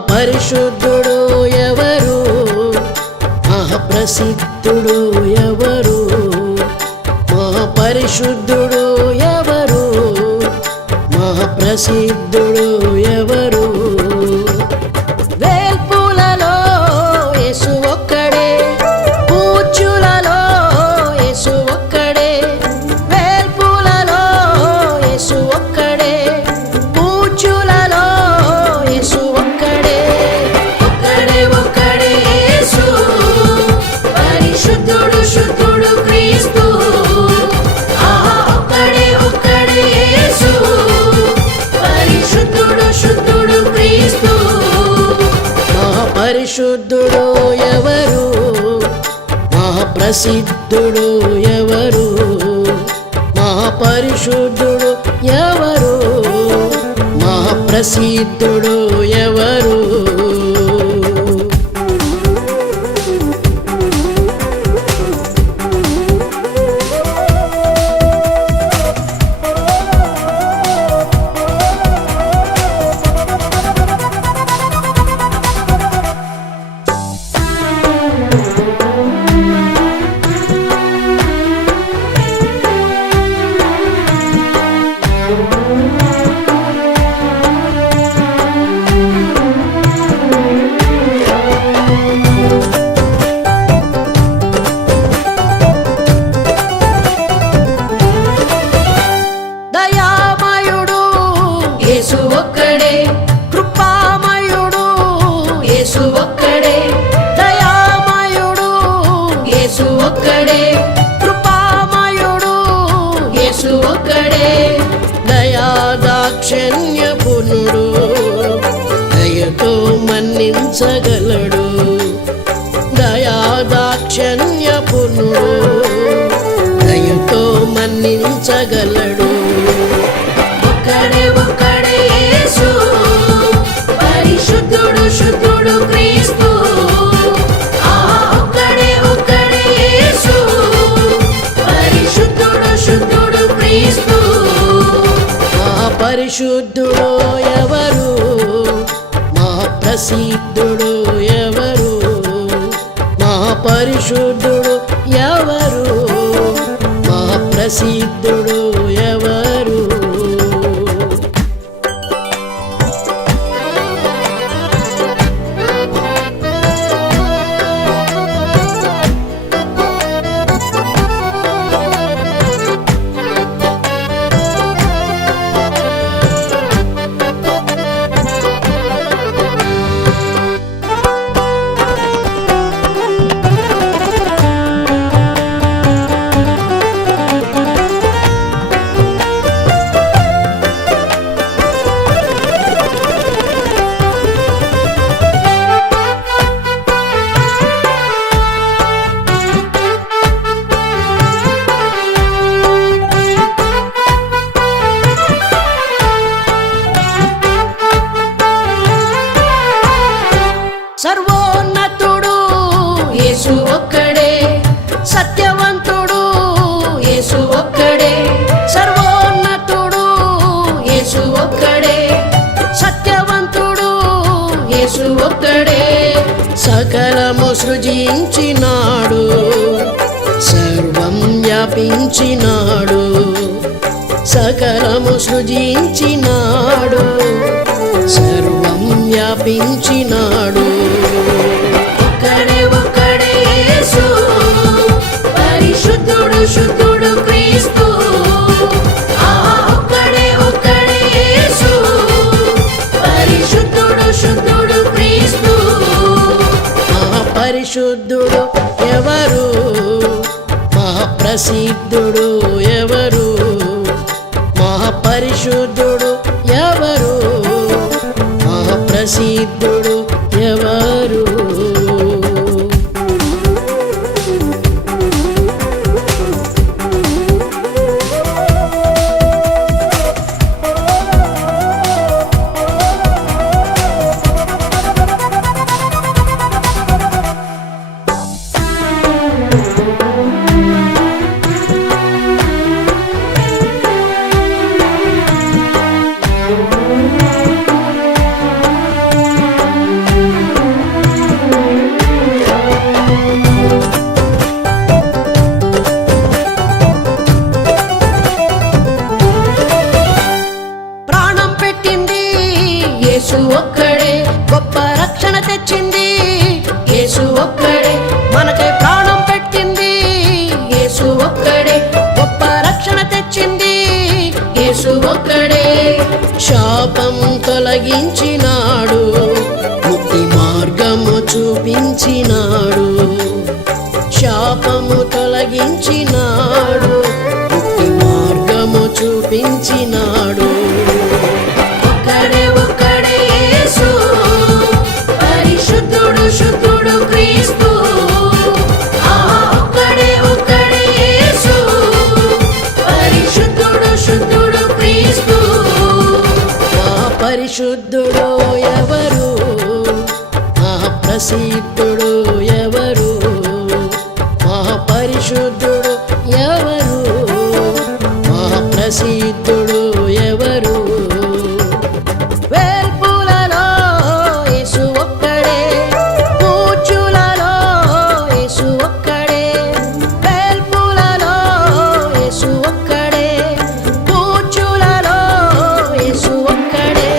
మహాపరిశుద్ధుడు ఎవరు, మహాప్రసిద్ధుడు ఎవరు, మహాపరిశుద్ధుడు ఎవరు, మహాప్రసిద్ధుడు ఎవరు. వేల్పులలో యేసు ఒక్కడే, పూజ్యులలో యేసు ఒక్కడే, వేల్పులలో యేసు ఒక్కడే, పూజ్యులలో యేసు ఒక్కడే. ఒక్కడే ఒక్కడే యేసు, పరిశుద్ధుడు శుద్ధుడు క్రీస్తు. ఒక్కడే ఒక్కడే యేసు, పరిశుద్ధుడు శుద్ధుడు క్రీస్తు. మహాపరిశుద్ధుడు ఎవరు, మహాప్రసిద్ధుడు ఎవరు, మహాపరిశుద్ధుడు ఎవరు, మహాప్రసిద్ధుడు ఎవరు. దయామయుడు యేసు ఒక్కడే, కృపామయుడు యేసు ఒక్కడే. దయామయుడు యేసు ఒక్కడే, కృపామయుడు యేసు ఒక్కడే. దయాదాక్షిణ్యపూర్ణుడు, దయతో మన్నించగలడు. దయాదాక్షిణ్యపూర్ణుడు, దయతో మన్నించగలడు. ఒక్కడే ఒక్కడే యేసు, పరిశుద్ధుడు శుద్ధుడు క్రీస్తు. ఒక్కడే ఒక్కడే యేసు, పరిశుద్ధుడు శుద్ధుడు క్రీస్తు. మహాపరిశుద్ధుడు ఎవరు, మహాప్రసిద్ధుడు ఎవరు, మహాపరిశుద్ధుడు ఎవరు, మహాప్రసిద్ధుడు ఎవరు. సర్వోన్నతుడు యేసు ఒక్కడే, సత్యవంతుడు యేసు ఒక్కడే. సర్వోన్నతుడు యేసు ఒక్కడే, సత్యవంతుడు యేసు ఒక్కడే. సకలము సృజించినాడు, సర్వం వ్యాపించినాడు. సకలము సృజించినాడు, సర్వం వ్యాపించినాడు. ఒక్కడే ఒక్కడే యేసు, పరిశుద్ధుడు శుద్ధుడు క్రీస్తు. ఒక్కడే ఒక్కడే యేసు, పరిశుద్ధుడు శుద్ధుడు క్రీస్తు. మహాపరిశుద్ధుడు ఎవరు, మహాప్రసిద్ధుడు ఎవరు, మహాపరిశుద్ధుడు ఎవరు, మహాప్రసిద్ధుడు ఎవరు. యేసు ఒక్కడే గొప్ప రక్షణ తెచ్చింది, యేసు ఒక్కడే మనకై ప్రాణం పెట్టింది, యేసు ఒక్కడే గొప్ప రక్షణ తెచ్చింది, యేసు ఒక్కడే. శాపం తొలగించినాడు, ముక్తి మార్గము చూపించినాడు, శాపము తొలగించినాడు, ముక్తి మార్గము చూపించినాడు. ఒక్కడే ఒక్కడే యేసు, పరిశుద్ధుడు శుద్ధుడు క్రీస్తు. ఒక్కడే ఒక్కడే యేసు, పరిశుద్ధుడు శుద్ధుడు క్రీస్తు. పరిశుద్ధుడు ఎవరు, ప్రసిద్ధుడు ఎవరు, పరిశుద్ధుడు ఎవరు, ప్రసిద్ధుడు ఎవరు. వేల్పులలో యేసు ఒక్కడే, పూచులలో యేసు ఒక్కడే, వేల్పులలో యేసు ఒక్కడే, పూచులలో యేసు ఒక్కడే.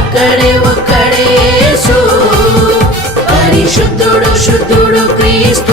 ఒక్కడే ఒక్కడే యేసు, పరిశుద్ధుడు శుద్ధుడు క్రీస్తు.